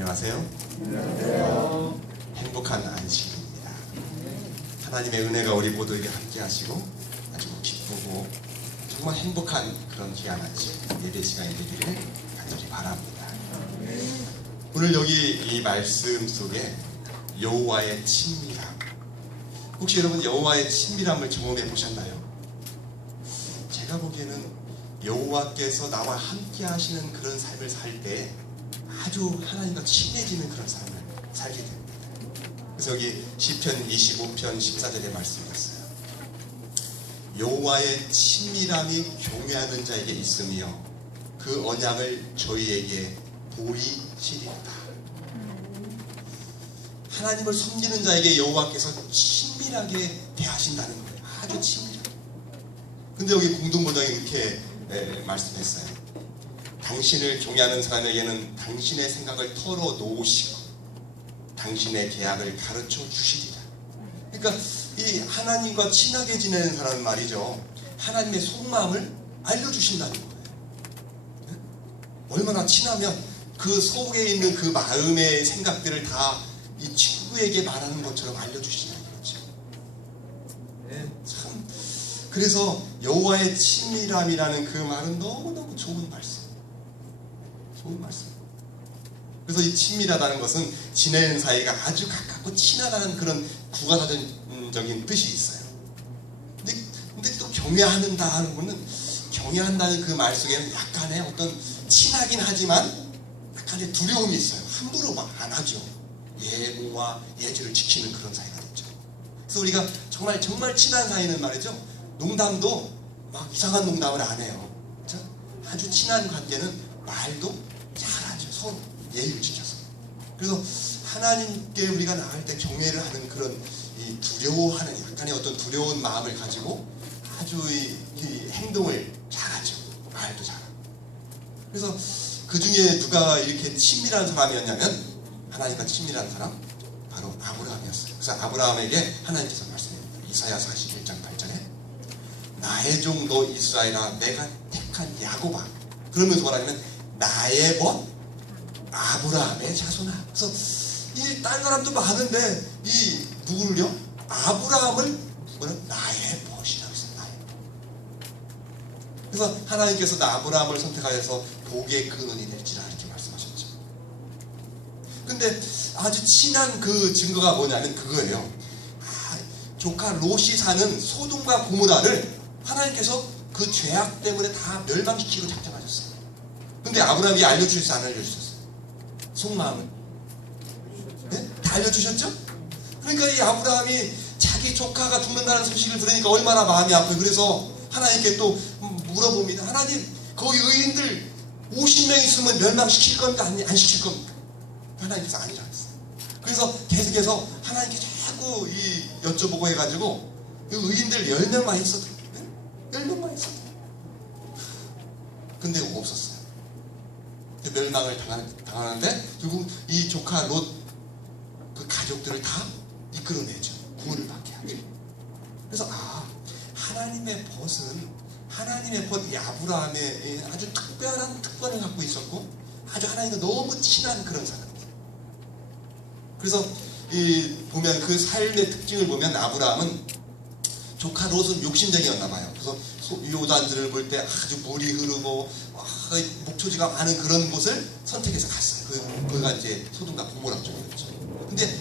안녕하세요. 안녕하세요. 행복한 안식일입니다. 하나님의 은혜가 우리 모두에게 함께 하시고 아주 기쁘고 정말 행복한 그런 귀한 안식 예배 시간이 되기를 간절히 바랍니다. 오늘 여기 이 말씀 속에 여호와의 친밀함, 혹시 여러분 여호와의 친밀함을 경험해 보셨나요? 제가 보기에는 여호와께서 나와 함께 하시는 그런 삶을 살 때 아주 하나님과 친해지는 그런 삶을 살게 됩니다. 그래서 여기 시편 25편 14절의 말씀이었어요. 여호와의 친밀함이 경외하는 자에게 있으며 그 언약을 저희에게 보이시리로다. 하나님을 섬기는 자에게 여호와께서 친밀하게 대하신다는 거예요. 아주 친밀하게. 근데 여기 공동번역에 이렇게 말씀했어요. 당신을 경외하는 사람에게는 당신의 생각을 털어놓으시고 당신의 계약을 가르쳐 주시리라. 그러니까 이 하나님과 친하게 지내는 사람은 말이죠, 하나님의 속마음을 알려주신다는 거예요. 얼마나 친하면 그 속에 있는 그 마음의 생각들을 다 이 친구에게 말하는 것처럼 알려주시냐는 거죠. 참, 그래서 여호와의 친밀함이라는 그 말은 너무너무 좋은 말씀. 좋은 말씀. 그래서 이 친밀하다는 것은 지내는 사이가 아주 가깝고 친하다는 그런 국가사전적인 뜻이 있어요. 근데 또 경외한다는 거는, 경외한다는 그 말 속에는 약간의 어떤 친하긴 하지만 약간의 두려움이 있어요. 함부로 막 안 하죠. 예고와 예절을 지키는 그런 사이가 됐죠. 그래서 우리가 정말 친한 사이는 말이죠, 농담도 막 이상한 농담을 안 해요. 그렇죠? 아주 친한 관계는 말도 잘하죠. 서로 예의를 지켜서. 그래서 하나님께 우리가 나갈 때 경외를 하는 그런 이 두려워하는 약간의 어떤 두려운 마음을 가지고 아주 이 행동을 잘하죠. 말도 잘하고. 그래서 그 중에 누가 이렇게 친밀한 사람이었냐면, 하나님과 친밀한 사람, 바로 아브라함이었어요. 그래서 아브라함에게 하나님께서 말씀합니다. 이사야 41장 8절에 나의 종 너 이스라엘아, 내가 택한 야곱아. 그러면서 뭐라냐면 나의 벗 아브라함의 자손아. 그래서 이 딴 사람도 많은데 이 누구를요? 아브라함을 나의 벗이라고 했어요. 나의 벗. 그래서 하나님께서 아브라함을 선택하여서 복의 근원이 될지라 이렇게 말씀하셨죠. 근데 아주 친한 그 증거가 뭐냐면 그거예요. 조카 롯이 사는 소돔과 고모라를 하나님께서 그 죄악 때문에 다 멸망시키고 작정하셨어요. 근데 아브라함이 알려주셨어요? 안 알려주셨어요? 속마음은? 네? 다 알려주셨죠? 그러니까 이 아브라함이 자기 조카가 죽는다는 소식을 들으니까 얼마나 마음이 아파요. 그래서 하나님께 또 물어봅니다. 하나님, 거기 의인들 50명 있으면 멸망시킬 겁니까? 안 시킬 겁니까? 하나님께서 아니라 했어요. 그래서 계속해서 하나님께 자꾸 여쭤보고 해가지고 그 의인들 10명만 있어도, 10명만 있어도, 근데 없었어요. 멸망을 당하는데 결국 이 조카 롯 그 가족들을 다 이끌어내죠. 구원을 받게 하죠. 그래서 하나님의 벗은, 하나님의 벗, 이 아브라함의 아주 특별한 특권을 갖고 있었고 아주 하나님과 너무 친한 그런 사람이에요. 그래서 보면 그 삶의 특징을 보면 아브라함은 조카 롯은 욕심쟁이였나 봐요. 그래서 요단들을 볼 때 아주 물이 흐르고 목초지가 많은 그런 곳을 선택해서 갔어요. 거기가 이제 소돔과 고모라 쪽이었죠. 근데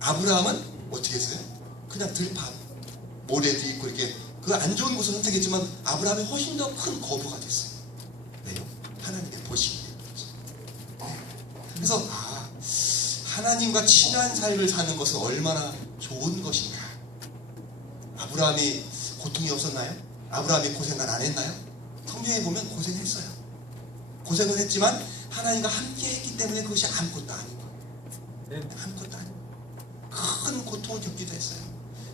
아브라함은 어떻게 했어요? 그냥 들판 모래도 있고 이렇게 그 안 좋은 곳을 선택했지만 아브라함이 훨씬 더 큰 거부가 됐어요. 왜요? 하나님의 보시기 때문이죠. 그래서 하나님과 친한 삶을 사는 것은 얼마나 좋은 것인가. 아브라함이 고통이 없었나요? 아브라함이 고생을 안 했나요? 성경에 보면 고생했어요. 고생을 했지만 하나님과 함께 했기 때문에 그것이 아무것도 아니고, 아무것도 아니고 큰 고통을 겪기도 했어요.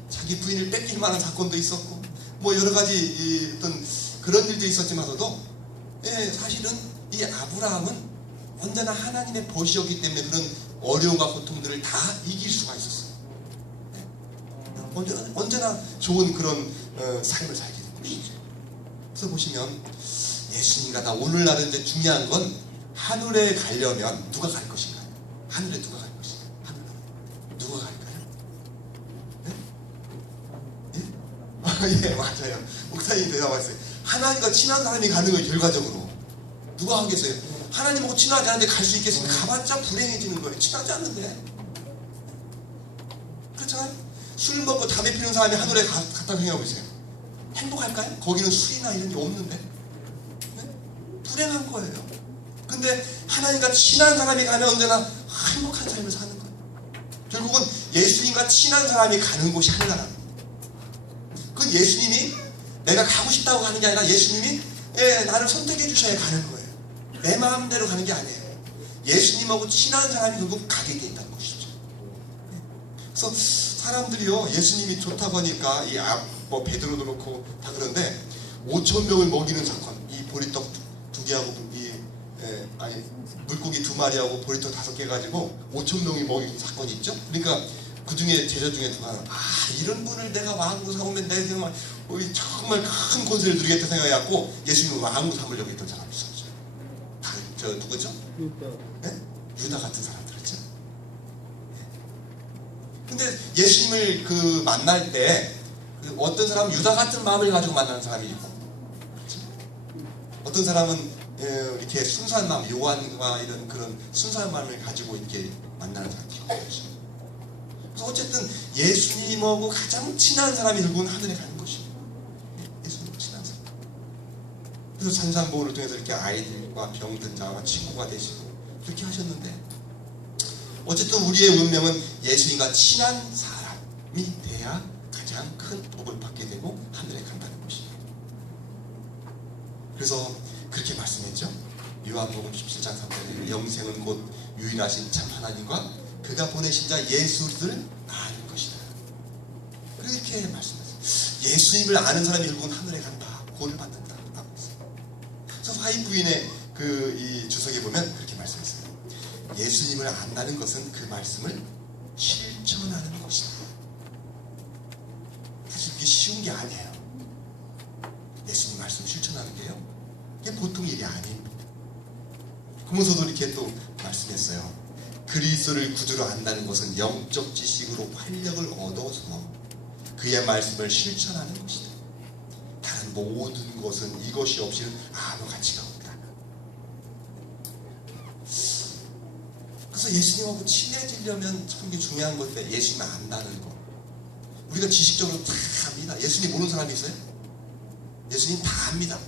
자기 부인을 뺏길 만한 사건도 있었고 뭐 여러 가지 어떤 그런 일도 있었지만서도 사실은 이 아브라함은 언제나 하나님의 벗이었기 때문에 그런 어려움과 고통들을 다 이길 수가 있었어요. 언제나 좋은 그런 삶을 살게 된 것이죠. 그래서 보시면 예수님과 나 오늘날은 이제 중요한 건 하늘에 가려면 누가 갈 것인가? 하늘에 누가 갈 것이냐? 하늘에 누가 갈까요? 네? 예, 맞아요. 목사님이 대답하셨어요. 하나님과 친한 사람이 가는 거예요. 결과적으로 누가 하겠어요? 하나님하고 친하지 않은데 갈 수 있겠습니까? 가봤자 불행해지는 거예요. 친하지 않는데. 그렇잖아요. 술 먹고 담배 피우는 사람이 하늘에 갔다 생각해보세요. 행복할까요? 거기는 술이나 이런 게 없는데. 네? 불행한 거예요. 근데 하나님과 친한 사람이 가면 언제나 행복한 삶을 사는 거예요. 결국은 예수님과 친한 사람이 가는 곳이 하늘나라입니다. 그건 예수님이 내가 가고 싶다고 가는 게 아니라 예수님이 나를 선택해 주셔야 가는 거예요. 내 마음대로 가는 게 아니에요. 예수님하고 친한 사람이 결국 가게 돼 있다는 것이죠. 그래서 사람들이요, 예수님이 좋다고 하니까 뭐 베드로도 그렇고 다 그런데 5,000명을 먹이는 사건, 이 보리떡 2개하고 물고기 2마리하고 보리떡 5개 가지고 5,000명이 먹이는 사건이 있죠. 그러니까 그 중에 제자 중에 누가 이런 분을 내가 왕으로 삼으면 내가 정말 큰 권세를 누리겠다 생각해갖고 예수님을 왕으로 삼으려고 했던 사람이 있었죠. 저 누구죠? 네? 유다 같은 사람들이죠. 근데 예수님을 그 만날 때 어떤 사람은 유다 같은 마음을 가지고 만나는 사람이 있고, 그렇죠? 어떤 사람은 이렇게 순수한 마음, 요한과 이런 그런 순수한 마음을 가지고 이렇게 만나는 사람이 있고, 그렇죠? 그래서 어쨌든 예수님하고 가장 친한 사람이 결국은 하늘에 가는 것입니다. 예수님하고 친한 사람. 그래서 산상보훈을 통해서 이렇게 아이들과 병든 자와 친구가 되시고 그렇게 하셨는데, 어쨌든 우리의 운명은 예수님과 친한 사람이 돼야 가장 큰 복을 받게 되고 하늘에 간다는 것입니다. 그래서 그렇게 말씀했죠. 요한복음 17장 3절에 영생은 곧 유일하신 참 하나님과 그가 보내신 자 예수를 아는 것이다. 그렇게 말씀했어요. 예수님을 아는 사람이 결국은 하늘에 간다, 구원을 받는다 라고 했어요. 그래서 화인 부인의 이 주석에 보면 그렇게 말씀했어요. 예수님을 안다는 것은 그 말씀을 실천하는 것이다. 사실 이게 쉬운 게 아니에요. 예수님 말씀을 실천하는 게요, 이게 보통 일이 아닙니다. 그러면서도 이렇게 또 말씀했어요. 그리스도를 구주로 안다는 것은 영적 지식으로 활력을 얻어서 그의 말씀을 실천하는 것이다. 다른 모든 것은 이것이 없이는 아무 가치가 없다. 그래서 예수님하고 친해지려면 참 이게 중요한 건데, 예수님을 안다는 거. 우리가 지식적으로 다 압니다. 예수님 모르는 사람이 있어요? 예수님 다 압니다.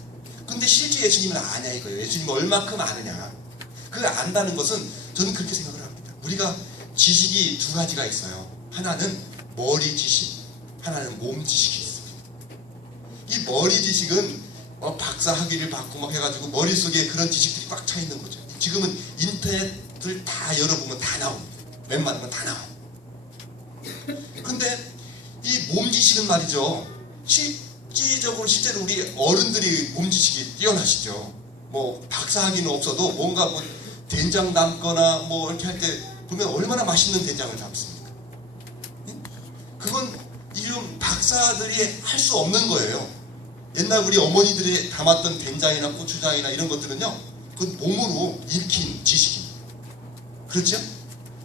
근데 실제 예수님을 아냐 이거예요. 예수님을 얼마큼 아느냐. 그걸 안다는 것은 저는 그렇게 생각을 합니다. 우리가 지식이 2가지가 있어요. 하나는 머리 지식, 하나는 몸 지식이 있습니다. 이 머리 지식은 박사 학위를 받고 막 해가지고 머릿속에 그런 지식들이 꽉 차 있는 거죠. 지금은 인터넷을 다 열어보면 다 나옵니다. 웬만한 건 다 나와요. 근데 이 몸 지식은 말이죠, 실제로 우리 어른들이 몸 지식이 뛰어나시죠. 뭐 박사 학위는 없어도 뭔가 뭐 된장 담거나 뭐 이렇게 할 때 보면 얼마나 맛있는 된장을 담습니까? 그건 지금 박사들이 할 수 없는 거예요. 옛날 우리 어머니들이 담았던 된장이나 고추장이나 이런 것들은요, 그건 몸으로 익힌 지식입니다. 그렇죠?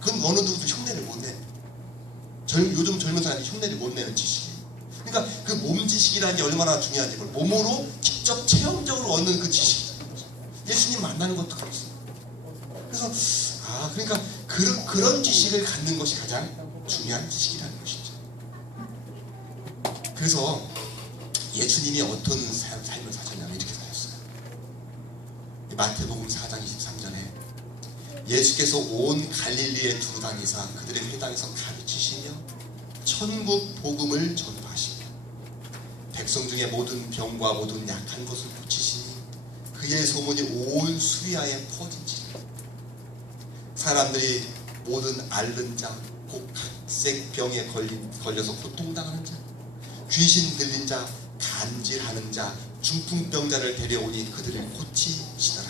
그건 어느 누구도 흉내를 못 내요. 요즘 젊은 사람이 흉내를 못 내는 지식이에요. 그러니까 그 몸 지식이라는 게 얼마나 중요한지 그걸 몸으로 직접 체험적으로 얻는 그 지식이죠. 예수님 만나는 것도 그렇습니다. 그래서 그러니까 그런 지식을 갖는 것이 가장 중요한 지식이라는 것이죠. 그래서 예수님이 어떤 삶을 사셨냐면 이렇게 사셨어요. 마태복음 4장 23절에 예수께서 온 갈릴리에 두루 다니사 그들의 회당에서 가르치시며 천국 복음을 전파하시며 백성 중에 모든 병과 모든 약한 것을 고치시니 그의 소문이 온 수리아에 퍼진지라. 사람들이 모든 앓는 자, 곡각색 병에 걸려서 고통당하는 자, 귀신 들린 자, 간질하는 자, 중풍병자를 데려오니 그들을 고치시더라.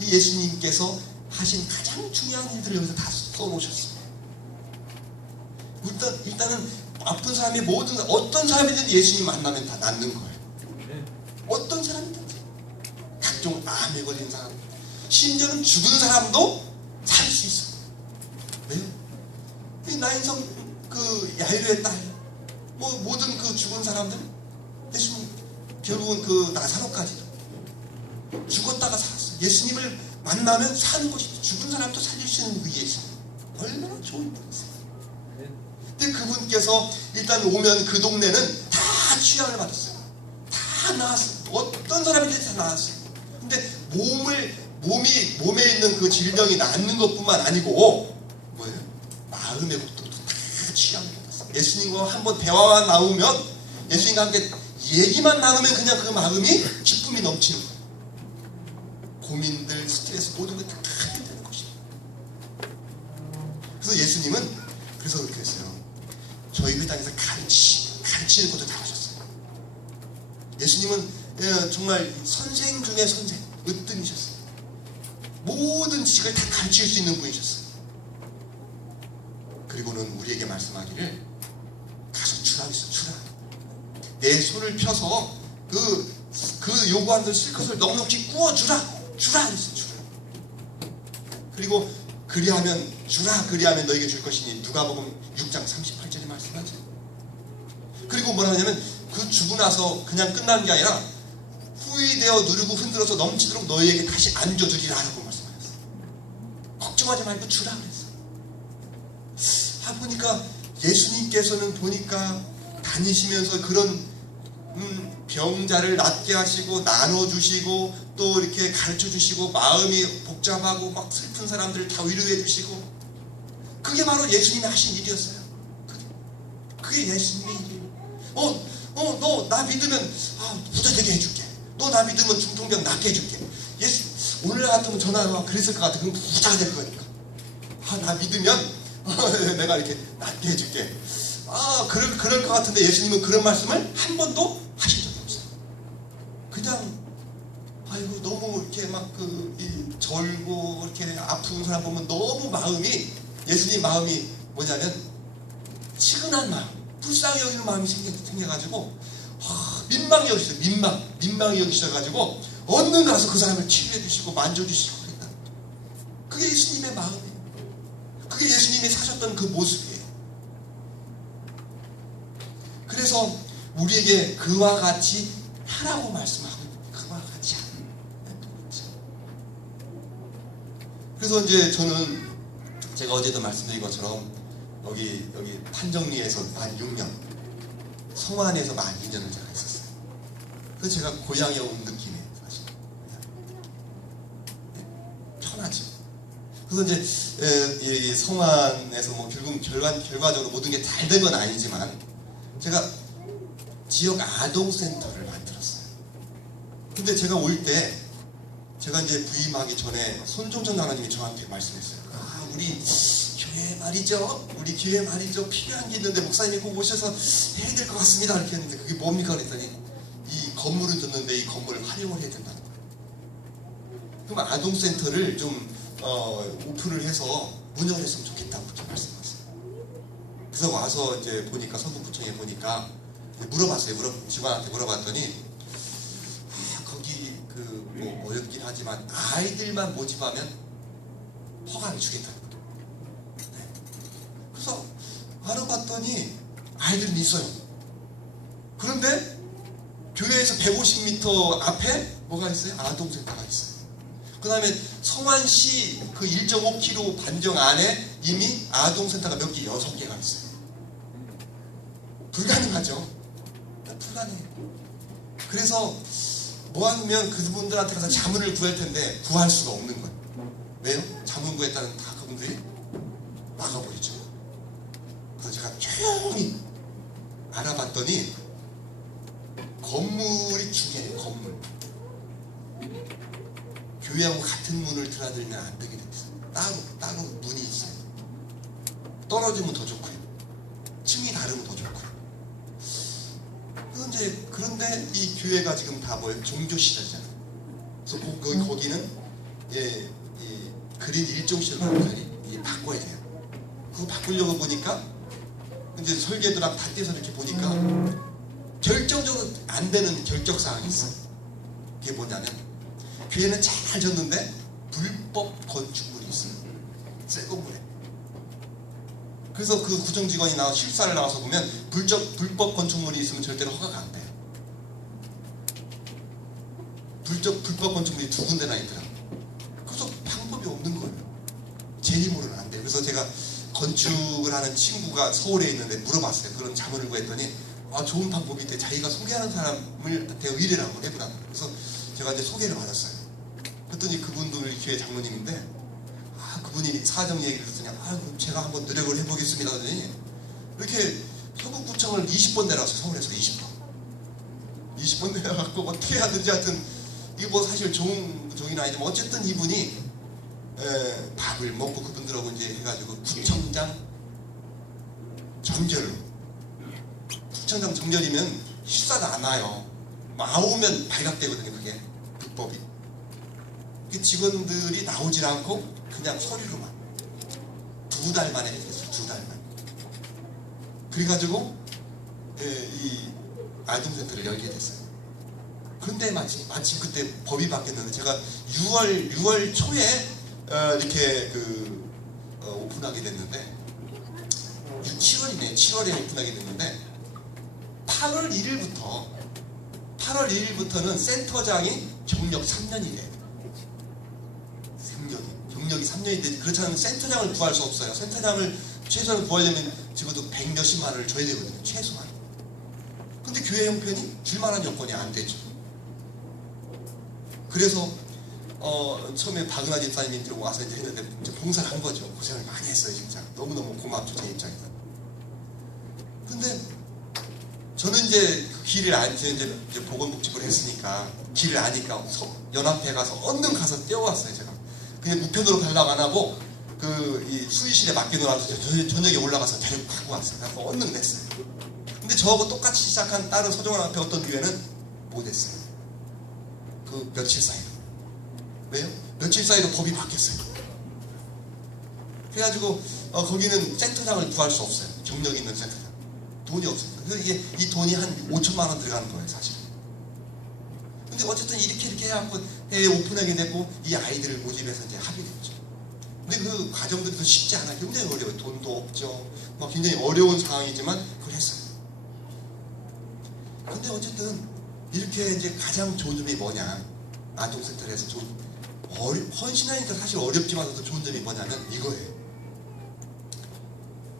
이 예수님께서 하신 가장 중요한 일들을 여기서 다 써놓으셨습니다. 일단은 아픈 사람이 모든 어떤 사람이든 예수님 만나면 다 낫는 거예요. 어떤 사람이든지, 각종 암에 걸린 사람, 심지어는 죽은 사람도 살 수 있어요. 왜요? 이 나인성 그 야이로의 딸, 뭐 모든 그 죽은 사람들, 예수님 결국은 그 나사로까지 죽었다가 살았어요. 예수님을 만나면 사는 것이, 죽은 사람도 살릴 수 있는 그 예수님, 얼마나 좋은 분이세요. 근데 그분께서 일단 오면 그 동네는 다 취향을 받았어요. 다 나았어요. 어떤 사람이든지 다 나았어요. 근데 몸에 있는 그 질병이 낫는 것뿐만 아니고 뭐예요? 마음의 고통도 다 취향을 받았어요. 예수님과 한번 대화가 나오면, 예수님과 함께 얘기만 나누면 그냥 그 마음이 기쁨이 넘치는 거예요. 고민들, 스트레스 모든 것 다 해결되는 것이에요. 그래서 예수님은 그래서 그렇게 했어요. 저희 회당에서 가르치는 것도 다 하셨어요. 예수님은 정말 선생 중에 선생, 으뜸이셨어요. 모든 지식을 다 가르칠 수 있는 분이셨어요. 그리고는 우리에게 말씀하기를, 가서 주라 했어. 주라. 내 손을 펴서 그 요구하는 실컷을 넉넉히 구워주라. 주라 그랬어. 주라. 그리고 그리하면 너에게 줄 것이니, 누가복음 6장 38절에 말씀하죠. 그리고 뭐라 하냐면, 그 주고 나서 그냥 끝나는 게 아니라 후이 되어 누르고 흔들어서 넘치도록 너희에게 다시 안겨주리라라고 말씀하셨어요. 걱정하지 말고 주라 그랬어요. 보니까 예수님께서는 보니까 다니시면서 그런 병자를 낫게 하시고 나눠주시고 또 이렇게 가르쳐주시고 마음이 복잡하고 막 슬픈 사람들을 다 위로해 주시고, 그게 바로 예수님이 하신 일이었어요. 그게 예수님의 일이에요. 너 나 믿으면 부자 되게 해줄게. 너 나 믿으면 중통병 낫게 해줄게. 오늘 같으면 전화가 와 그랬을 것 같아. 그럼 부자가 될 거니까. 나 믿으면 내가 이렇게 낫게 해줄게. 그럴 것 같은데 예수님은 그런 말씀을 한 번도 하신 적이 없어요. 그냥 아이고 너무 이렇게 막 절고 이렇게 아픈 사람 보면 너무 예수님 마음이 뭐냐면 치근한 마음, 불쌍히 여기는 마음이 생겨가지고 민망히 여기셨어요. 민망히 여기셔가지고 얼른 가서 그 사람을 치료해 주시고 만져주시고 그랬다. 그게 예수님의 마음이에요. 그게 예수님이 사셨던 그 모습이에요. 그래서 우리에게 그와 같이 하라고 말씀하고, 그와 같이 하는. 그래서 이제 저는 제가 어제도 말씀드린 것처럼 여기 판정리에서 만 6년, 성안에서 만 2년을 제가 했었어요. 그래서 제가 고향에 온 느낌이에요, 사실. 편하죠. 그래서 이제 이 성안에서 뭐 결과적으로 모든 게 잘 된 건 아니지만, 제가 지역 아동센터를 만들었어요. 근데 제가 올 때, 제가 이제 부임하기 전에 손종천 나라님이 저한테 말씀했어요. 우리 교회 말이죠. 필요한 게 있는데 목사님이 꼭 오셔서 해야 될 것 같습니다. 이렇게 했는데, 그게 뭡니까? 그랬더니 이 건물을 줬는데 이 건물을 활용을 해야 된다는 거예요. 그럼 아동센터를 좀 오픈을 해서 운영을 했으면 좋겠다고 그렇게 말씀하셨어요. 그래서 와서 이제 보니까 서구구청에 보니까 물어봤어요. 직원한테 물어봤더니 거기 뭐 어렵긴 하지만 아이들만 모집하면 허가를 주겠다는 거예요. 네. 그래서 알아봤더니 아이들은 있어요. 그런데 교회에서 150m 앞에 뭐가 있어요? 아동센터가 있어요. 그 다음에 성안시 그 1.5km 반경 안에 이미 아동센터가 몇 개, 6개가 있어요. 불가능하죠. 불가능해요. 그래서 뭐 하면 그분들한테 가서 자문을 구할 텐데 구할 수가 없는 거예요. 왜요? 자문 구했다는 다 그분들이 막아버리죠. 그래서 제가 조용히 알아봤더니 건물이 중요해요. 건물. 교회하고 같은 문을 드나들면 안 되게 됩니다. 따로 문이 있어요. 떨어지면 더 좋고요. 층이 다르면 더 좋고요. 그런데 이 교회가 지금 다 뭐예요? 종교시설이잖아요. 그래서 거기는 이 그린 일종시설로 완전히 바꿔야 돼요. 그거 바꾸려고 보니까 이제 설계도랑 다 떼서 이렇게 보니까 결정적으로 안 되는 결정사항이 있어요. 그게 뭐냐면 교회는 잘 졌는데 불법 건축물이 있어요. 새 건물에. 그래서 그 구청직원이 실사를 나와서 보면 불법 건축물이 있으면 절대로 허가가 안 돼요. 불법 건축물이 2군데나 있더라고요. 그래서 방법이 없는 거예요. 제 힘으로는 안 돼요. 그래서 제가 건축을 하는 친구가 서울에 있는데 물어봤어요. 그런 자문을 구했더니 좋은 방법이 있대. 자기가 소개하는 사람한테 의뢰를 한번 해보라고. 그래서 제가 이제 소개를 받았어요. 그랬더니 그분도 교회 장로님인데 그분이 사정 얘기를 했더니 그럼 제가 한번 노력을 해보겠습니다 하더니 이렇게 서구구청을 20번 내려왔어요. 서울에서 20번 내려갖고 어떻게 하든지 하여튼 이게 뭐 사실 좋은 종이는 아니지만 어쨌든 이분이 밥을 먹고 그분들하고 이제 해가지고 구청장 정결로, 구청장 정결이면 실사가 안 와요. 나오면 발각되거든요. 그게 불법이. 그 직원들이 나오질 않고 그냥 서류로만 2달 만에 했어요. 2달 만. 그래가지고 이 아동센터를 열게 됐어요. 그런데 마침 그때 법이 바뀌었는데 제가 6월 초에 이렇게 오픈하게 됐는데 7월에 오픈하게 됐는데 8월 1일부터는 센터장이 경력 3년이 돼요. 경력이 3년인데 그렇지 않으면 센터장을 구할 수 없어요. 센터장을 최소한 구하려면 적어도 100몇십만 원을 줘야 되거든요. 최소한. 근데 교회 형편이 줄만한 여건이 안 되죠. 그래서 처음에 박은하 집사님이 들고 와서 이제 했는데 이제 봉사를 한 거죠. 고생을 많이 했어요. 진짜 너무너무 고맙죠. 제 입장에서. 근데 저는 이제 그 길을 이제 보건복지부를 했으니까 길을 아니까 연합회 가서 얼른 가서 뛰어왔어요. 제가 그냥 우편으로 달라고 안 하고 이 수의실에 맡겨놓아서 저녁에 올라가서 데리고 갖고 왔어요. 그래서 얼른 냈어요. 근데 저하고 똑같이 시작한 다른 서정원앞에 어떤 교회는 못했어요. 그 며칠 사이로. 왜요? 며칠 사이로 법이 바뀌었어요. 그래가지고 거기는 센터장을 구할 수 없어요. 경력 있는 센터장. 돈이 없어요. 그래서 이 돈이 한 5천만 원 들어가는 거예요, 사실. 근데 어쨌든 이렇게 해갖고 오픈하게 되고 이 아이들을 모집해서 이제 하게 됐죠. 근데 그 과정들도 쉽지 않아요. 굉장히 어려워요. 돈도 없죠. 막 굉장히 어려운 상황이지만 그걸 했어요. 근데 어쨌든 이렇게 이제 가장 좋은 점이 뭐냐, 아동센터에서 헌신하니까 사실 어렵지만도 좋은 점이 뭐냐면 이거예요.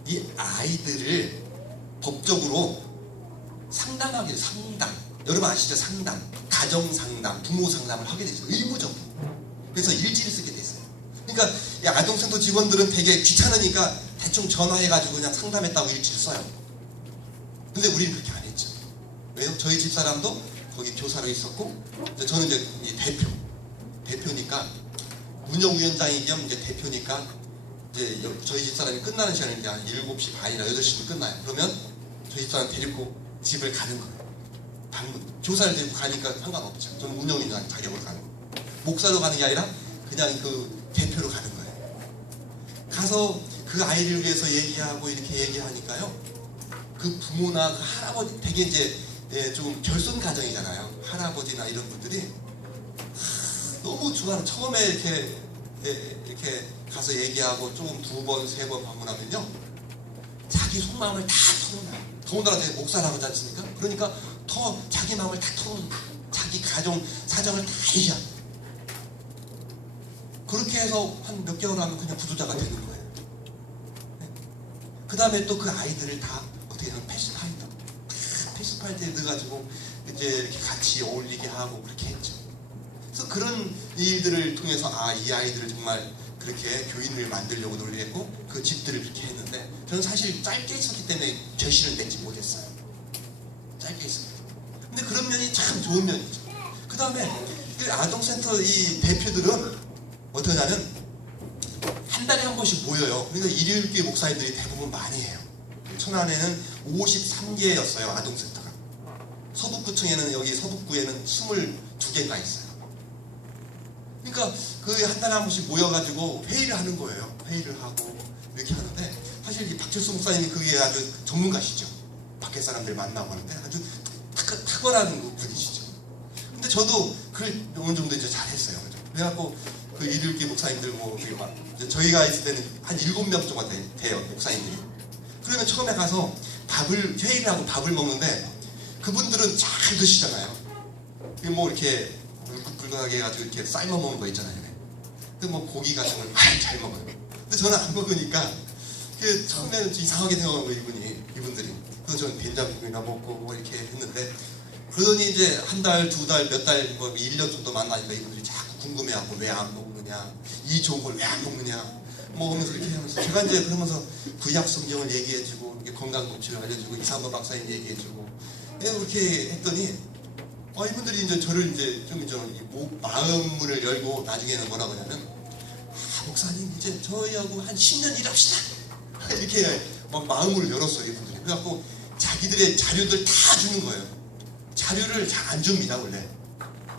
이 아이들을 법적으로 상담하게 돼요. 상담. 여러분 아시죠? 상담. 가정상담, 부모상담을 하게 되죠. 의무적으로. 그래서 일지를 쓰게 됐어요. 그러니까 이 아동센터 직원들은 되게 귀찮으니까 대충 전화해가지고 그냥 상담했다고 일지를 써요. 근데 우리는 그렇게 안 했죠. 왜요? 저희 집사람도 거기 교사로 있었고, 저는 이제 대표니까, 운영위원장이 겸 이제 대표니까, 이제 저희 집사람이 끝나는 시간이 이제 한 7시 반이나 8시면 끝나요. 그러면 저희 집사람 데리고 집을 가는 거예요. 교사를 데리고 가니까 상관없죠. 저는 운영위원장 자격으로 가는 거예요. 목사로 가는 게 아니라 그냥 그 대표로 가는 거예요. 가서 그 아이를 위해서 얘기하고 이렇게 얘기하니까요. 그 부모나 그 할아버지, 되게 이제 좀 결손 가정이잖아요. 할아버지나 이런 분들이 너무 좋아하는, 처음에 이렇게 가서 얘기하고 조금 2번, 3번 방문하면요, 자기 속마음을 다 털어놔요. 더군다나 제가 목사라고 하지 않습니까? 그러니까 더 자기 마음을 다 털어놓고 자기 가정 사정을 다 얘기하고, 그렇게 해서 한 몇 개월 하면 그냥 부도자가 되는 거예요. 그 다음에 또 그 아이들을 다 어떻게 하면 패스파일드에 넣어가지고 이제 이렇게 같이 어울리게 하고 그렇게 했죠. 그래서 그런 일들을 통해서 이 아이들을 정말 그렇게 교인을 만들려고 노력했고 그 집들을 그렇게 했는데, 저는 사실 짧게 있었기 때문에 결실을 맺지 못했어요. 짧게 있었어요. 근데 그런 면이 참 좋은 면이죠. 그 다음에 그 아동센터 이 대표들은 어떻게 하냐면 한 달에 한 번씩 모여요. 그러니까 일요일교회 목사님들이 대부분 많이 해요. 천안에는 53개였어요. 아동센터가. 서북구청에는, 여기 서북구에는 22개가 있어요. 그러니까 그 한 달에 한 번씩 모여가지고 회의를 하는 거예요. 회의를 하고 이렇게 하는데, 사실 이 박철수 목사님이 그게 아주 전문가시죠. 밖에 사람들 만나고 하는데 아주 탁월한 분이시죠. 근데 저도 그걸 어느 정도 이제 잘했어요. 그래갖고 그 일요일교회 목사님들 저희가 있을 때는 한 7명 정도 돼요. 목사님들이. 그러면 처음에 가서 회의를 하고 밥을 먹는데 그분들은 잘 드시잖아요. 뭐 이렇게 불긋불긋하게 해가지고 이렇게 삶아 먹는 거 있잖아요. 근데 뭐 고기 같은 걸 많이 잘 먹어요. 근데 저는 안 먹으니까 처음에는 좀 이상하게 생각한 거예요, 이분들이. 그래서 저는 된장국이나 먹고 뭐 이렇게 했는데, 그러더니 이제 한 달, 두 달, 몇 달, 뭐 1년 정도 만나니까 이분들이 자꾸 궁금해하고 왜 안 먹느냐, 이 좋은 걸 왜 안 먹느냐, 뭐 하면서 이렇게 하면서 제가 이제 그러면서 구약 성경을 얘기해주고 건강법칙을 알려주고 이상도 박사님 얘기해주고 이렇게 했더니 이분들이 이제 저를 이제 마음문을 열고 나중에는 뭐라고 하냐면, 목사님 이제 저희하고 한 10년 일합시다 이렇게 막 마음을 열었어요, 이분들이. 그래갖고 자기들의 자료들 다 주는 거예요. 자료를 잘 안 줍니다, 원래.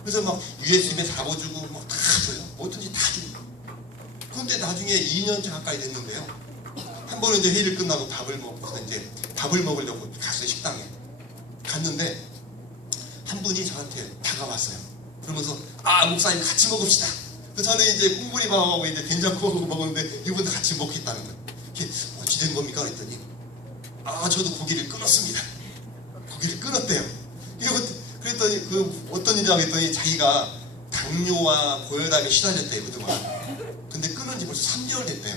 그래서 막 USB에 잡아주고 막 다 줘요. 뭐든지 다 줍니다. 그런데 나중에 2년 가까이 됐는데요, 한 번은 이제 회의를 끝나고 밥을 먹고서 이제 밥을 먹으려고 갔어요, 식당에. 갔는데 한 분이 저한테 다가왔어요. 그러면서 목사님 같이 먹읍시다. 그래서 저는 이제 콩부리밥하고 이제 된장국하고 먹었는데 이분도 같이 먹겠다는 거예요. 이게 어찌 된 겁니까? 그랬더니 저도 고기를 끊었습니다. 고기를 끊었대요. 그랬더니 어떤 일이라고 했더니 자기가 당뇨와 고혈압에 시달렸대요, 그동안. 근데 끊은 지 벌써 3개월 됐대요.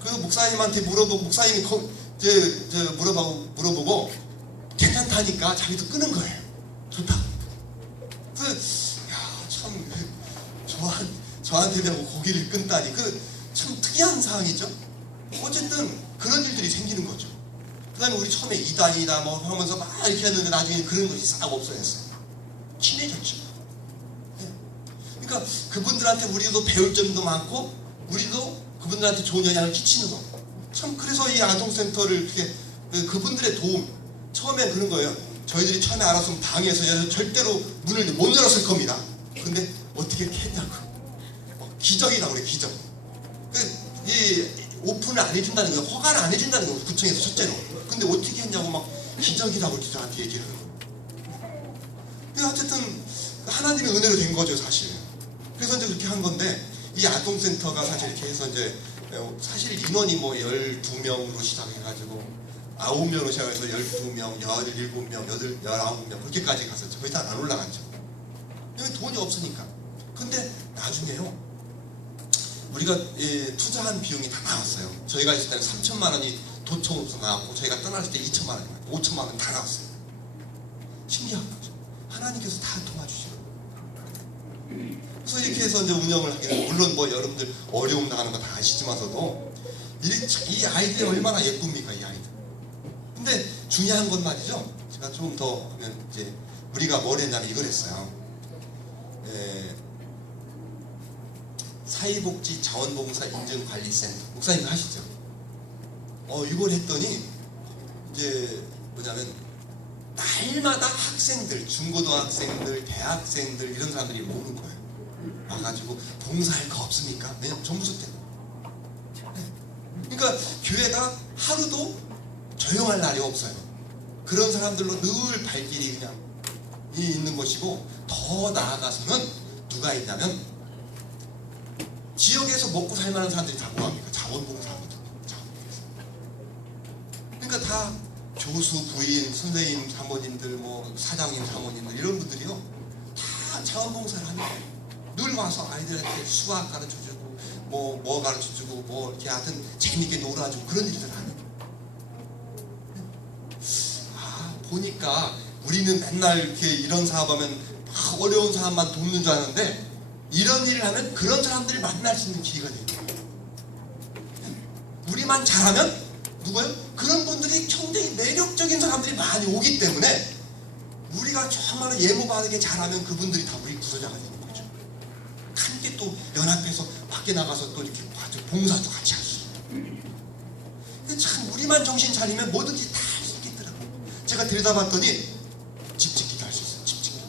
그래서 목사님한테 목사님이 물어보고 괜찮다니까 자기도 끊은 거예요. 좋다. 그래서 참 저한테 대고 고기를 끊다니 참 특이한 상황이죠. 어쨌든 그런 일들이 생기는 거죠. 그 다음에 우리 처음에 이단이다 뭐 하면서 막 이렇게 했는데 나중에 그런 것이 싹 없어졌어요. 친해졌죠. 그러니까 그분들한테 우리도 배울 점도 많고 우리도 그분들한테 좋은 영향을 끼치는 거. 참 그래서 이 아동센터를 이렇게 그분들의 도움, 처음에 그런 거예요. 저희들이 처음에 알았으면 당해서 절대로 문을 못 열었을 겁니다. 근데 어떻게 이렇게 했냐고. 기적이라고 그래, 기적. 이 오픈을 안 해준다는 거예요. 허가를 안 해준다는 거예요, 구청에서 첫째로. 근데 어떻게 했냐고 막 기적이라고 이렇게 저한테 얘기를 하는 거예요. 근데 어쨌든 하나님의 은혜로 된 거죠, 사실. 그래서 이제 그렇게 한 건데, 이 아동센터가 사실 이렇게 해서 이제 사실 인원이 뭐 12명으로 시작해가지고 9명으로 시작해서 12명, 17명, 19명 그렇게까지 갔었죠. 거의 다 안 올라갔죠. 왜냐면 돈이 없으니까. 근데 나중에요, 우리가 투자한 비용이 다 나왔어요. 저희가 있을 때는 3천만 원이 도청으로서 나왔고, 저희가 떠났을 때 2천만 원이 나왔고, 5천만 원 다 나왔어요. 신기한 거죠. 하나님께서 다 도와주시고. 그래서 이렇게 해서 이제 운영을 하게 되고, 물론 뭐 여러분들 어려움 당하는 거 다 아시지만서도 이 아이들이 얼마나 예쁩니까, 이 아이들. 근데 중요한 건 말이죠. 제가 좀 더 하면 이제 우리가 뭘 했냐면 이걸 했어요. 사회복지 자원봉사 인증관리센터. 목사님 하시죠? 이걸 했더니 이제 뭐냐면 날마다 학생들, 중고등학생들, 대학생들 이런 사람들이 오는 거예요. 와가지고 봉사할 거 없습니까? 왜냐면 점수 때문에. 그러니까 교회가 하루도 조용할 날이 없어요. 그런 사람들로 늘 발길이 그냥 있는 것이고, 더 나아가서는 누가 있냐면 지역에서 먹고 살만한 사람들이 다 뭐합니까? 자원봉사합니다. 자원봉사. 그러니까 다 교수, 부인, 선생님, 사모님들, 뭐 사장님, 사모님들 이런 분들이요, 다 자원봉사를 하는 거예요. 늘 와서 아이들한테 수학 가르쳐주고 뭐 가르쳐주고 뭐 이렇게 하여튼 재밌게 놀아주고 그런 일들을 하는 거예요. 보니까 우리는 맨날 이렇게 이런 사업하면 어려운 사람만 돕는 줄 아는데, 이런 일을 하면 그런 사람들을 만날 수 있는 기회가 돼요. 우리만 잘하면 누구요? 그런 분들이 굉장히 매력적인 사람들이 많이 오기 때문에 우리가 정말 예무 바르게 잘하면 그분들이 다 우리 부서자가 되는 거죠. 함께 또 연합해서 밖에 나가서 또 이렇게 봉사도 같이 할 수 있어요. 참 우리만 정신 차리면 뭐든지 다 할 수 있겠더라고요. 제가 들여다봤더니 집 짓기도 할 수 있어요. 집 짓기.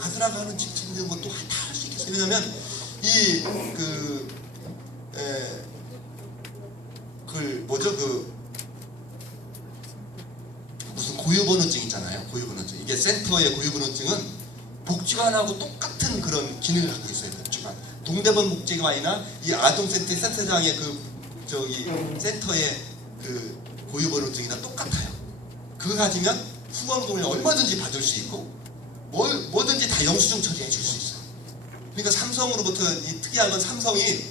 아들아가 하는 집 짓는 것도 다 할 수 있겠어요. 왜냐면 무슨 고유번호증 있잖아요. 고유번호증. 이게 센터의 고유번호증은 복지관하고 똑같은 그런 기능을 갖고 있어요. 복지관. 동대문 복지관이나 이 아동센터 센터장의 센터의 그 고유번호증이나 똑같아요. 그거 가지면 후원금을 얼마든지 받을 수 있고 뭐든지 다 영수증 처리해 줄 수 있어요. 그러니까 삼성으로부터 이 특이한 건 삼성이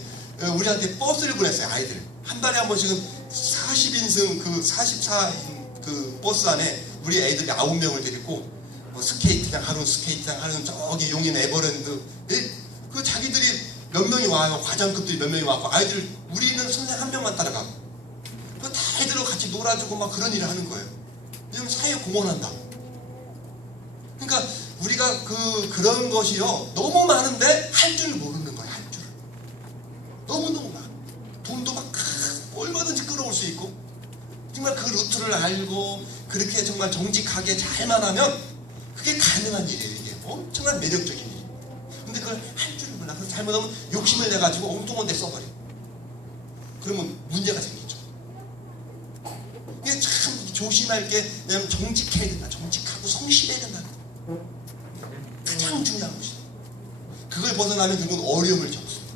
우리한테 버스를 보냈어요. 아이들 한 달에 한 번씩은 40인승 그 44인 그 버스 안에 우리 애들이 9명을 데리고 뭐 스케이트장 하는 저기 용인 에버랜드 그 자기들이 몇 명이 와요. 과장급들이 몇 명이 와고 아이들 우리는 선생 한 명만 따라가고 그 다 애들하고 같이 놀아주고 막 그런 일을 하는 거예요. 왜냐면 사회에 공헌한다. 그러니까 우리가 그런 것이요 너무 많은데 할 줄 모르는 거예요. 할 줄. 너무너무 많아. 돈도 막 얼마든지 끌어올 수 있고 정말 그 루트를 알고 그렇게 정말 정직하게 잘만 하면 그게 가능한 일이에요. 이게 엄청난 매력적인 일이에요. 근데 그걸 할 줄을 몰라서 잘못하면 욕심을 내가지고 엉뚱한 데 써버려. 그러면 문제가 생기죠. 이게 참 조심할 게 왜냐면 정직해야 된다. 정직하고 성실해야 된다. 가장 중요한 것이다. 그걸 벗어나면 결국은 어려움을 겪습니다.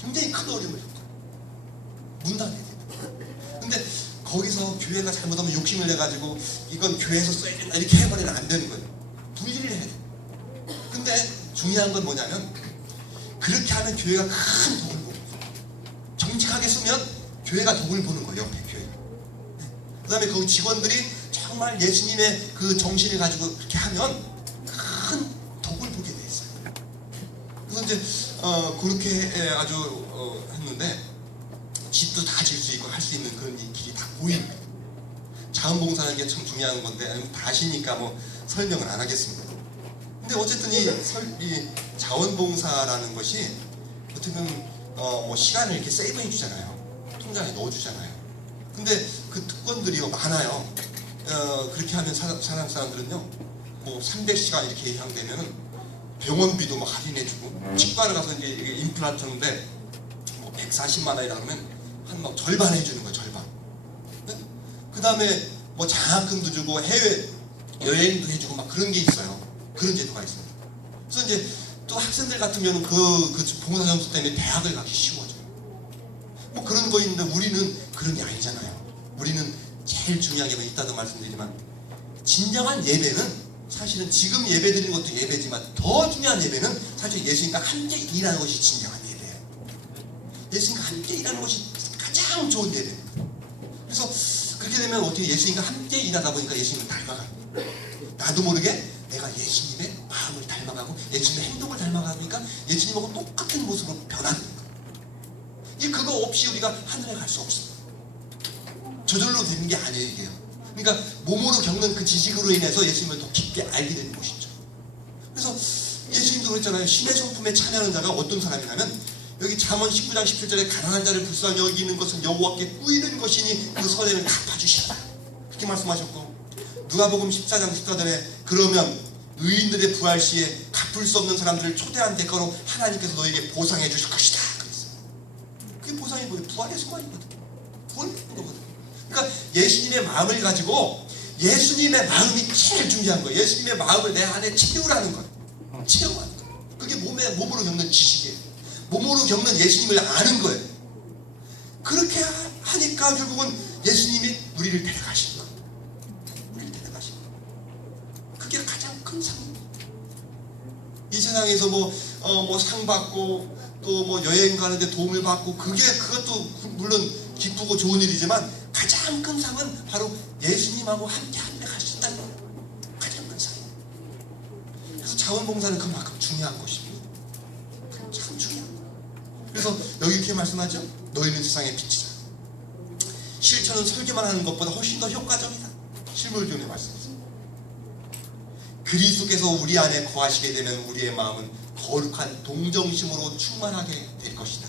굉장히 큰 어려움을 겪어요. 문단해야 된다. 근데 거기서 교회가 잘못하면 욕심을 내가지고 이건 교회에서 써야 된다 이렇게 해버리면 안 되는 거예요. 분리를 해야 돼요. 근데 중요한 건 뭐냐면 그렇게 하면 교회가 큰 독을 보는 거예요. 정직하게 쓰면 교회가 독을 보는 거예요. 옆에 교회가. 그 다음에 그 직원들이 정말 예수님의 그 정신을 가지고 그렇게 하면 큰 독을 보게 돼 있어요. 그래서 이제 그렇게 아주 했는데 집도 다 질 수 있고 할 수 있는 그런 길이 다 보이는 거예요. 자원봉사라는 게 참 중요한 건데 다시니까 뭐 설명을 안 하겠습니다. 근데 어쨌든 이 자원봉사라는 것이 어떻게 보면 뭐 시간을 이렇게 세이브해 주잖아요. 통장에 넣어 주잖아요. 근데 그 특권들이 많아요. 그렇게 하면 사람 사람들은요 뭐 300시간 이렇게 예상되면은 병원비도 막 할인해주고 치과를 가서 이제 임플란트 하는데 뭐 140만 원이라 그러면 한 막 절반 해주는 거예요. 절반. 네? 그 다음에 뭐 장학금도 주고 해외 여행도 해주고 막 그런 게 있어요. 그런 제도가 있습니다. 그래서 이제 또 학생들 같은 경우는 그 봉사 점수 때문에 대학을 가기 쉬워져요. 뭐 그런 거 있는데 우리는 그런 게 아니잖아요. 우리는 제일 중요한 게 있다고 말씀드리지만 진정한 예배는 사실은 지금 예배 드리는 것도 예배지만 더 중요한 예배는 사실 예수님과 함께 일하는 것이 진정한 예배예요. 예수님과 함께 일하는 것이 가장 좋은 예배입니다. 그래서 그렇게 되면 어떻게 예수님과 함께 일하다 보니까 예수님을 닮아가요. 나도 모르게 내가 예수님의 마음을 닮아가고 예수님의 행동을 닮아가니까 예수님하고 똑같은 모습으로 변하는 거예요. 그거 없이 우리가 하늘에 갈 수 없습니다. 저절로 되는 게 아니에요. 이게요. 그러니까 몸으로 겪는 그 지식으로 인해서 예수님을 더 깊게 알게 되는 것이죠. 그래서 예수님도 그랬잖아요. 신의 성품에 참여하는 자가 어떤 사람이냐면 여기 잠언 19장 17절에 가난한 자를 불쌍히 여기는 것은 여호와께 꾸이는 것이니 그 선행을 갚아주시라. 그렇게 말씀하셨고 누가복음 14장 14절에 그러면 의인들의 부활 시에 갚을 수 없는 사람들을 초대한 대가로 하나님께서 너에게 보상해 주실 것이다. 그랬어요. 그게 보상이 뭐예요? 부활의 소망이거든. 부활의 거거든. 그러니까 예수님의 마음을 가지고 예수님의 마음이 제일 중요한 거예요. 예수님의 마음을 내 안에 채우라는 거예요. 채워하는 거예요. 그게 몸으로 겪는 지식이에요. 몸으로 겪는 예수님을 아는 거예요. 그렇게 하니까 결국은 예수님이 우리를 데려가시는 거예요. 우리를 데려가시는 거예요. 그게 가장 큰 상입니다. 이 세상에서 뭐 상 받고 또 뭐 여행 가는데 도움을 받고 그것도 물론 기쁘고 좋은 일이지만 가장 큰 상은 바로 예수님하고 함께 가신다는 거예요. 가장 큰 상. 그래서 자원봉사는 그만큼 중요한 것입니다. 참 중요한 거예요. 그래서 여기 이렇게 말씀하죠. 너희는 세상의 빛이다. 실천은 설교만 하는 것보다 훨씬 더 효과적이다. 실물교훈의 말씀이죠. 그리스도께서 우리 안에 거하시게 되면 우리의 마음은 거룩한 동정심으로 충만하게 될 것이다.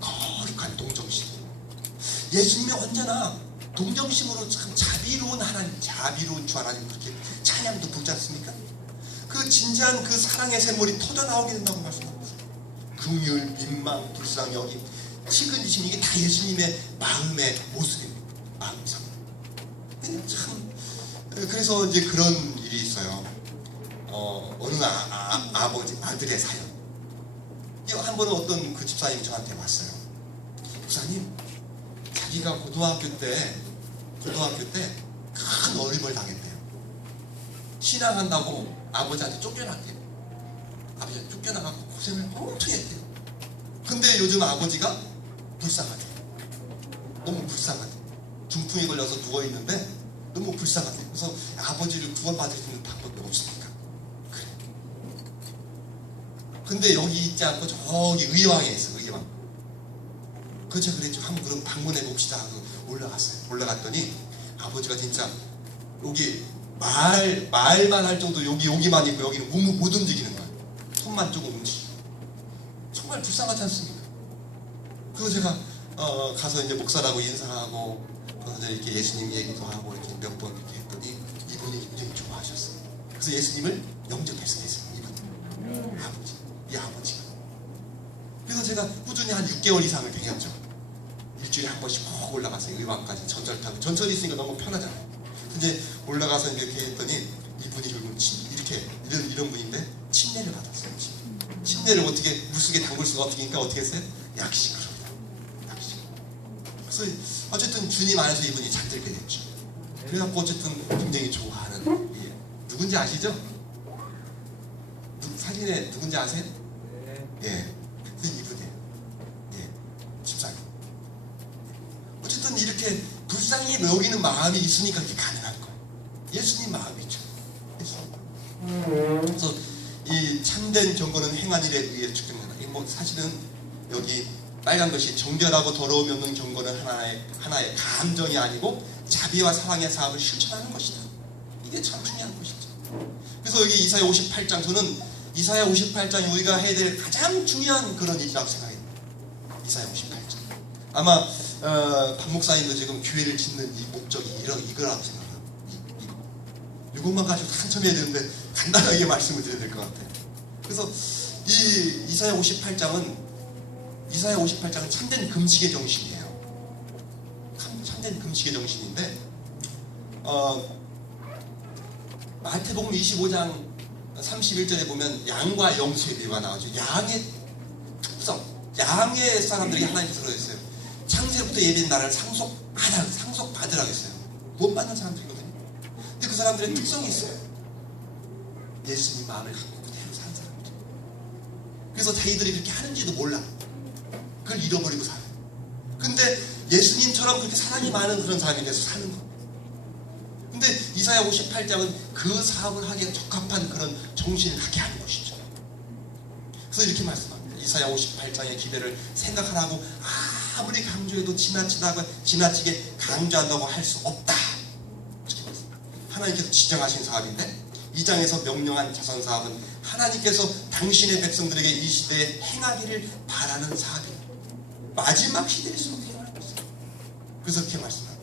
거룩한 동정심. 예수님이 언제나 동정심으로 참 자비로운 하나님, 자비로운 주 하나님 그렇게 찬양도 부르지 않습니까? 그 진지한 그 사랑의 샘물이 터져나오게 된다고 말씀합니다. 긍휼, 민망, 불쌍히 여김, 측은지심 이게 다 예수님의 마음의 모습입니다. 마음상. 참 그래서 이제 그런 일이 있어요. 어느 아들의 사연. 한 번은 어떤 그 집사님이 저한테 왔어요. 목사님, 자기가 고등학교 때 큰 어림을 당했대요. 신앙한다고 아버지한테 쫓겨났대요. 아버지한테 쫓겨나가고 고생을 엄청 했대요. 근데 요즘 아버지가 불쌍하대요. 너무 불쌍하대요. 중풍에 걸려서 누워있는데 너무 불쌍하대요. 그래서 아버지를 구원받을 수 있는 방법이 없으니까 그래. 근데 여기 있지 않고 저기 의왕에 있어. 의왕. 그래서 제가 그랬죠. 한번 그럼 방문해 봅시다 하고 올라갔어요. 올라갔더니 아버지가 진짜 여기 말만 할 정도 여기만 있고 여기는 못 움직이는 거예요. 손만 조금 움직이고. 정말 불쌍하지 않습니까? 그래서 제가 가서 이제 목사라고 인사하고 그래서 이렇게 예수님 얘기도 하고 이렇게 몇 번 이렇게 했더니 이분이 굉장히 좋아하셨어요. 그래서 예수님을 영접했어요. 이분 이 아버지가. 그래서 제가 꾸준히 한 6개월 이상을 다녔죠. 일주일에 한 번씩 꼭 올라가서 의왕까지 전철 타고 전철이 있으니까 너무 편하잖아요. 근데 올라가서 이렇게 했더니 이분이 결국 이렇게 이런 분인데 침례를 받았어요. 침례를 어떻게 물속에 담글 수가 없으니까 어떻게 했어요? 약식으로. 그래서 어쨌든 주님 안에서 이분이 잠들게 됐죠. 그래갖고 어쨌든 굉장히 좋아하는 누군지 아시죠? 사진에 누군지 아세요? 예, 그 이분이에요. 예, 집사님. 어쨌든 이렇게 불쌍히 여기는 마음이 있으니까 이게 가능한 거예요. 예수님 마음이죠. 예수님. 그래서 이 참된 경건은 행한 일에 의해 측정된다. 뭐 사실은 여기 빨간 것이 정결하고 더러움이 없는 경건은 하나의 감정이 아니고 자비와 사랑의 사업을 실천하는 것이다. 이게 참 중요한 것이죠. 그래서 여기 이사야 58장 저는 이사야 58장이 우리가 해야 될 가장 중요한 그런 일이라고 생각해요. 이사야 58장. 아마 박 목사님도 지금 교회를 짓는 이 목적이 이거라고 생각해요. 이것만 가지고 한참 해야 되는데 간단하게 말씀을 드려야 될 것 같아요. 그래서 이 이사야 58장은 참된 금식의 정신이에요. 참된 금식의 정신인데 마태복음 25장 31절에 보면 양과 영수의 비유가 나오죠. 양의 특성, 양의 사람들이 하나님께 들어있어요. 창세부터 예비된 나라를 상속받으라고 했어요. 못 받는 사람들이거든요. 근데 그 사람들의 특성이 있어요. 예수님 마음을 갖고 그대로 사는 사람들. 그래서 자기들이 그렇게 하는지도 몰라. 그걸 잃어버리고 살아요. 근데 예수님처럼 그렇게 사랑이 많은 그런 사람이 돼서 사는 거. 근데 이사야 58장은 그 사업을 하기에 적합한 그런 정신을 갖게 하는 것이죠. 그래서 이렇게 말씀합니다. 이사야 58장의 기대를 생각하라고 아무리 강조해도 지나치게 강조한다고 할 수 없다. 하나님께서 지정하신 사업인데 이 장에서 명령한 자선 사업은 하나님께서 당신의 백성들에게 이 시대에 행하기를 바라는 사업이에요. 마지막 시대일수록 행하는 것이에요. 그래서 그렇게 말씀합니다.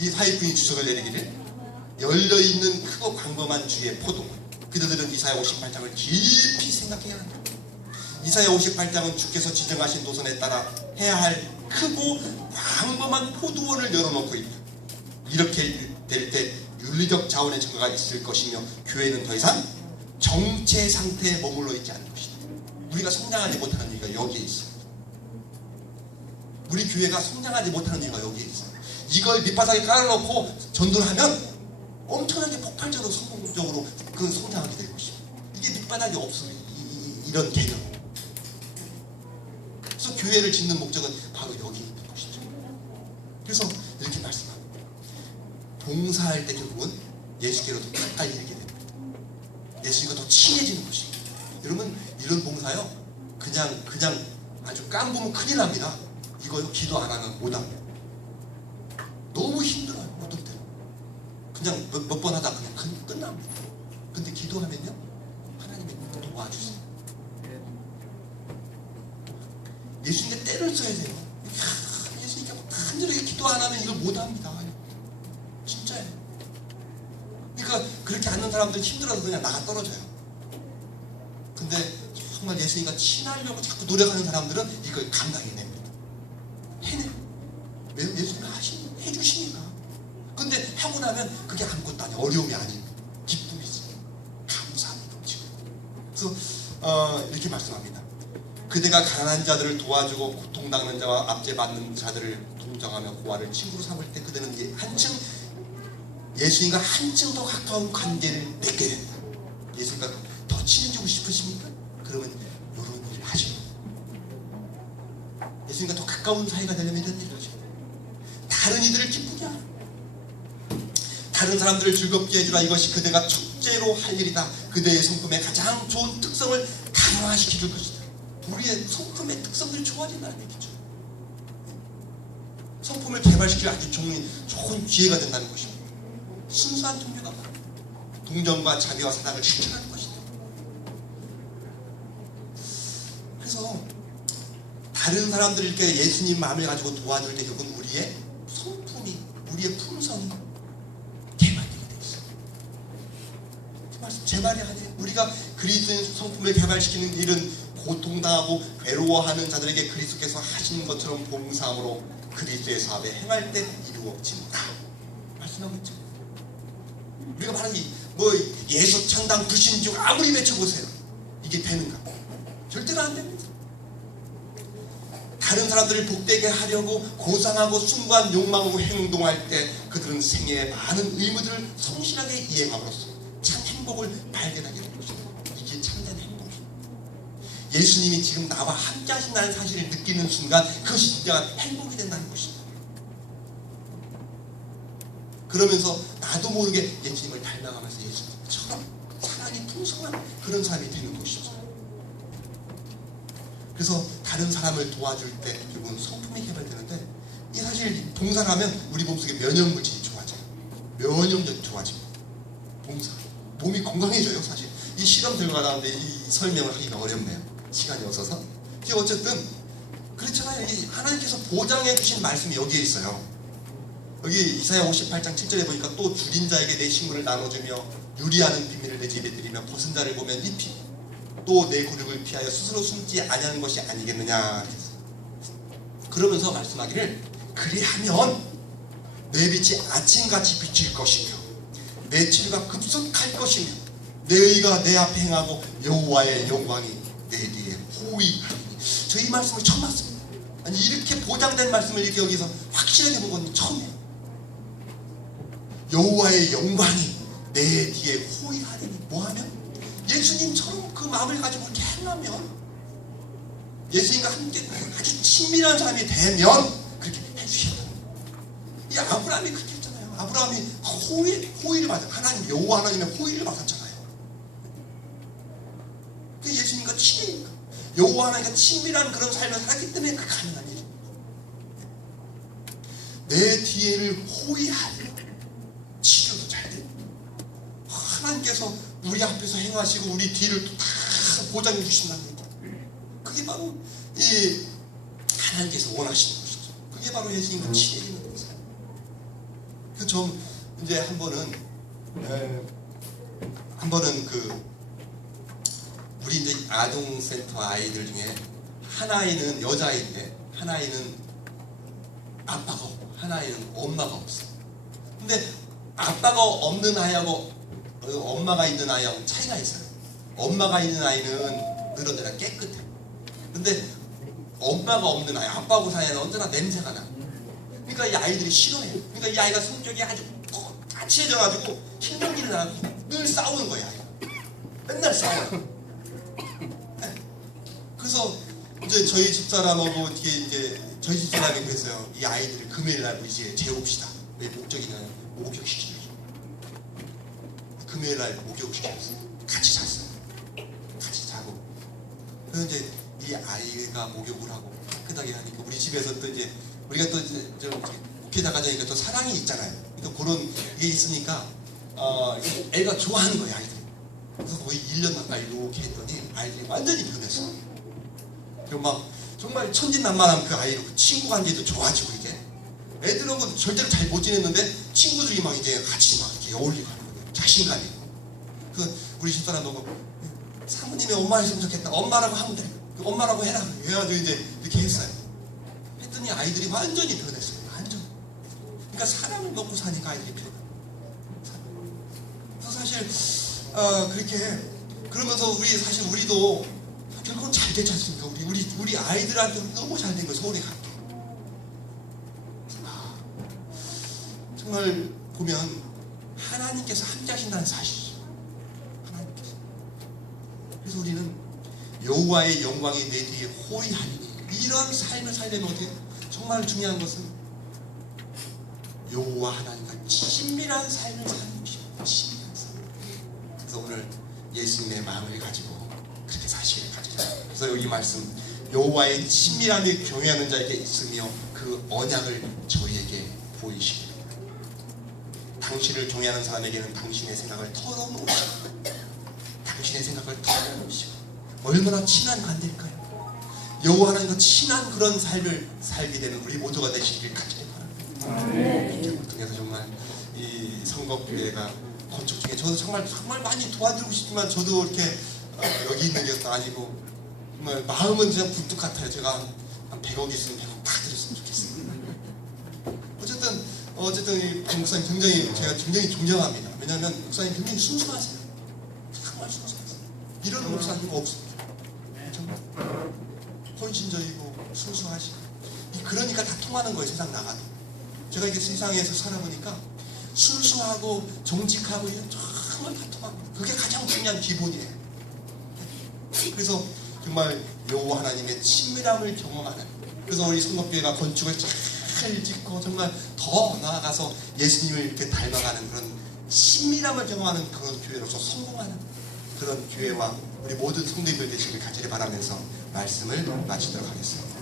이 사입부인 주석을 내리기를 열려있는 크고 광범한 주의 포도원. 그들은 이사야 58장을 깊이 생각해야 한다. 이사야 58장은 주께서 지정하신 노선에 따라 해야 할 크고 광범한 포도원을 열어놓고 있다. 이렇게 될 때 윤리적 자원의 증가가 있을 것이며 교회는 더 이상 정체 상태에 머물러 있지 않을 것이다. 우리가 성장하지 못하는 이유가 여기에 있어요. 우리 교회가 성장하지 못하는 이유가 여기에 있어요. 이걸 밑바닥에 깔아놓고 전도를 하면 엄청나게 폭발적으로 성공적으로 그 성장하게 될 것입니다. 이게 밑바닥이 없어요. 이런 개념. 그래서 교회를 짓는 목적은 바로 여기 있는 것이죠. 그래서 이렇게 말씀합니다. 봉사할 때 결국은 예수께로 더 가까이 이르게 됩니다. 예수님과 더 친해지는 것입니다. 여러분 이런 봉사요 그냥 아주 깡보면 큰일 납니다. 이거요 기도 안 하면 못합니다. 너무 힘들어요. 어떤 때는 그냥 몇 번 하다 그냥 끝납니다. 근데 기도하면요 하나님이 도와주세요. 예수님께 때를 써야 돼요. 예수님께 간절하게 기도 안 하면 이걸 못합니다. 진짜예요. 그러니까 그렇게 않는 사람들은 힘들어서 그냥 나가 떨어져요. 근데 정말 예수님과 친하려고 자꾸 노력하는 사람들은 이걸 감당해냅니다. 해내요. 왜 예수님이 해주시니까. 근데 하고 나면 그게 아무것도 아니에요. 어려움이 아닙니다. 기쁨이지. 감사합니다. 그래서 이렇게 말씀합니다. 그대가 가난한 자들을 도와주고 고통당하는 자와 압제받는 자들을 동정하며 고아를 친구로 삼을 때 그대는 한층 예수님과 한층 더 가까운 관계를 맺게 된다. 예수님과 더 친해지고 싶으십니까? 그러면 이런 일을 하셔야 돼요. 예수님과 더 가까운 사이가 되려면 이런 일을 하셔야 돼요. 다른 이들을 기쁘게 하라. 다른 사람들을 즐겁게 해주라. 이것이 그대가 첫째로 할 일이다. 그대의 성품의 가장 좋은 특성을 강화시켜줄 것이다. 우리의 성품의 특성들이 좋아진다는 얘기죠. 성품을 개발시킬 아주 좋은 기회가 된다는 것입니다. 순수한 종교가 바로 동정과 자비와 사랑을 실천하는 것이다. 그래서 다른 들을 이렇게 예수님 마음을 가지고 도와줄 때 결국은 우리의 성품이, 우리의 품성이 개발되게 되어 있어요. 그 말씀 제 말이 아니에요. 우리가 그리스도인 성품을 개발시키는 일은 고통당하고 괴로워하는 자들에게 그리스도께서 하신 것처럼 봉사함으로 그리스도의 사업에 행할 때 이루어진다. 말씀하고 있죠. 우리가 말하는 예수 창당 불신주 아무리 외쳐보세요. 이게 되는가? 절대로 안 됩니다. 다른 사람들을 복되게 하려고 고상하고 숭고한 욕망으로 행동할 때 그들은 생애의 많은 의무들을 성실하게 이행함으로써 참 행복을 발견하게 된 것입니다. 이게 참된 행복입니다. 예수님이 지금 나와 함께 하신다는 사실을 느끼는 순간 그것이 진짜 행복이 된다는 것입니다. 그러면서 나도 모르게 예수님을 닮아가면서 예수님처럼 사랑이 풍성한 그런 삶이 되는 것이죠. 그래서 다른 사람을 도와줄 때 결국은 성품이 개발되는데, 이 사실 봉사를 하면 우리 몸속에 면역물질이 좋아져요. 면역력이 좋아집니다. 봉사. 몸이 건강해져요. 사실 이 실험 결과가 나오는데 이 설명을 하기가 어렵네요. 시간이 없어서. 어쨌든 그렇잖아요. 하나님께서 보장해 주신 말씀이 여기에 있어요. 여기 이사야 58장 7절에 보니까 또 줄인 자에게 내 식물을 나눠주며 유리하는 비밀을 내 집에 들이며 벗은 자를 보면 입히 또 내 굴욕을 피하여 스스로 숨지 아니하는 것이 아니겠느냐. 그러면서 말씀하기를 그리하면 내 빛이 아침같이 비칠 것이며 내 치료가 급속할 것이며 내 의가 내 앞에 행하고 여호와의 영광이 내 뒤에 호위하리니. 저 이 말씀을 처음 봤습니다. 아니 이렇게 보장된 말씀을 이렇게 여기서 확실하게 본 건 처음이에요. 여호와의 영광이 내 뒤에 호위하리니. 뭐하면? 예수님처럼 그 마음을 가지고 이렇게 행하면, 예수님과 함께 아주 친밀한 사람이 되면 그렇게 해주셨다. 이 아브라함이 그렇게 했잖아요. 아브라함이 호의를 받았, 하나님 여호와 하나님의 호의를 받았잖아요. 그 예수님과 친밀니까, 여호와 하나님과 친밀한 그런 삶을 살았기 때문에 그 가능한 일입니다. 내 뒤에를 호의하리라. 치료도 잘 돼. 하나님께서 우리 앞에서 행하시고 우리 뒤를 다 보장해 주신다는 얘기. 그게 바로 이 하나님께서 원하시는 것이죠. 그게 바로 예수님과 친해지는 거예요. 그 좀 이제 한 번은 우리 이제 아동센터 아이들 중에 한 아이는 여자아이인데 한 아이는 아빠가 없고 한 아이는 엄마가 없어. 근데 아빠가 없는 아이하고 엄마가 있는 아이하고 차이가 있어요. 엄마가 있는 아이는 늘어내라 깨끗해. 근데 엄마가 없는 아이, 아빠하고 사는 아이는 언제나 냄새가 나. 그러니까 이 아이들이 싫어해요. 그러니까 이 아이가 성격이 아주 까칠해져가지고 흰둥이를 나고 늘 싸우는 거야. 아이가. 맨날 싸워요. 네. 그래서 이제 저희 집사람하고 이제 저희 집사람이 그랬어요. 이 아이들을 금요일 날 우리 집에 재웁시다. 왜 목적이냐면 목욕시키는 거죠. 금요일 날 목욕시켰어요. 같이 잤어요. 같이 자고. 그래서 이제 이 아이가 목욕을 하고 깨끗하게 하니까 우리 집에서 또 이제 우리가 또 이제 좀 목회자 가정이니까 또 사랑이 있잖아요. 그러니까 그런 게 있으니까 애가 좋아하는 거예요, 아이들이. 그래서 거의 1년 가까이 이렇게 했더니 아이들이 완전히 변했어. 그리고 막 정말 천진난만한 그 아이로 그 친구 관계도 좋아지고 이게 애들하고 절대로 잘 못 지냈는데 친구들이 막 이제 같이 막 이렇게 어울리고 하는 거예요. 자신감이. 그 우리 집사람 보고 사모님의 엄마 했으면 좋겠다. 엄마라고 하면 돼. 엄마라고 해라. 그래가지고 이제 이렇게 했어요. 했더니 아이들이 완전히 변했어요. 완전. 그러니까 사랑을 먹고 사니까 아이들이 변해. 그래서 사실 그렇게 그러면서 우리도 결국은 잘 잘 됐지 않습니까? 우리 아이들한테 너무 잘 된 거예요. 서울에 갈게. 정말 보면 하나님께서 함께하신다는 사실이죠. 하나님께서. 그래서 우리는 여호와의 영광이 내 뒤에 호위하리니, 이런 삶을 살려면 어떻게? 정말 중요한 것은 여호와 하나님과 친밀한 삶을 사는 것입니다. 친밀한 삶. 그래서 오늘 예수님의 마음을 가지고 그렇게 사시기를 가지자. 그래서 여기 말씀, 여호와의 친밀함이 경외하는 자에게 있으며 그 언약을 저희에게 보이시리라. 당신을 경외하는 사람에게는 당신의 생각을 털어놓으시고, 당신의 생각을 털어놓으시고, 얼마나 친한 관계일까요? 여호와 하나님과 친한 그런 삶을 살게 되는 우리 모두가 되시길 간절히 바랍니다. 그래서 정말 이 성법교회가 건축 중에 저도 정말 많이 도와드리고 싶지만, 저도 이렇게 여기 있는 게 아니고 정말 마음은 그냥 굴뚝 같아요. 제가 한 100억 있으면 100억 다 드렸으면 좋겠습니다. 어쨌든 이 목사님 굉장히 제가 굉장히 존경합니다. 왜냐하면 목사님 굉장히 순수하세요. 정말 순수하세요. 이런 목사님 없습니다. 정말 헌신적이고 순수하시고, 그러니까 다 통하는 거예요. 세상 나가도. 제가 이게 세상에서 살아보니까 순수하고 정직하고 정말 다 통합니다. 그게 가장 중요한 기본이에요. 그래서 정말 여호와 하나님의 친밀함을 경험하는, 그래서 우리 성법교회가 건축을 잘 짓고 정말 더 나아가서 예수님을 이렇게 닮아가는 그런 친밀함을 경험하는 그런 교회로서 성공하는 그런 교회와 우리 모든 성도님들 되시길 간절히 바라면서 말씀을 마치도록 하겠습니다.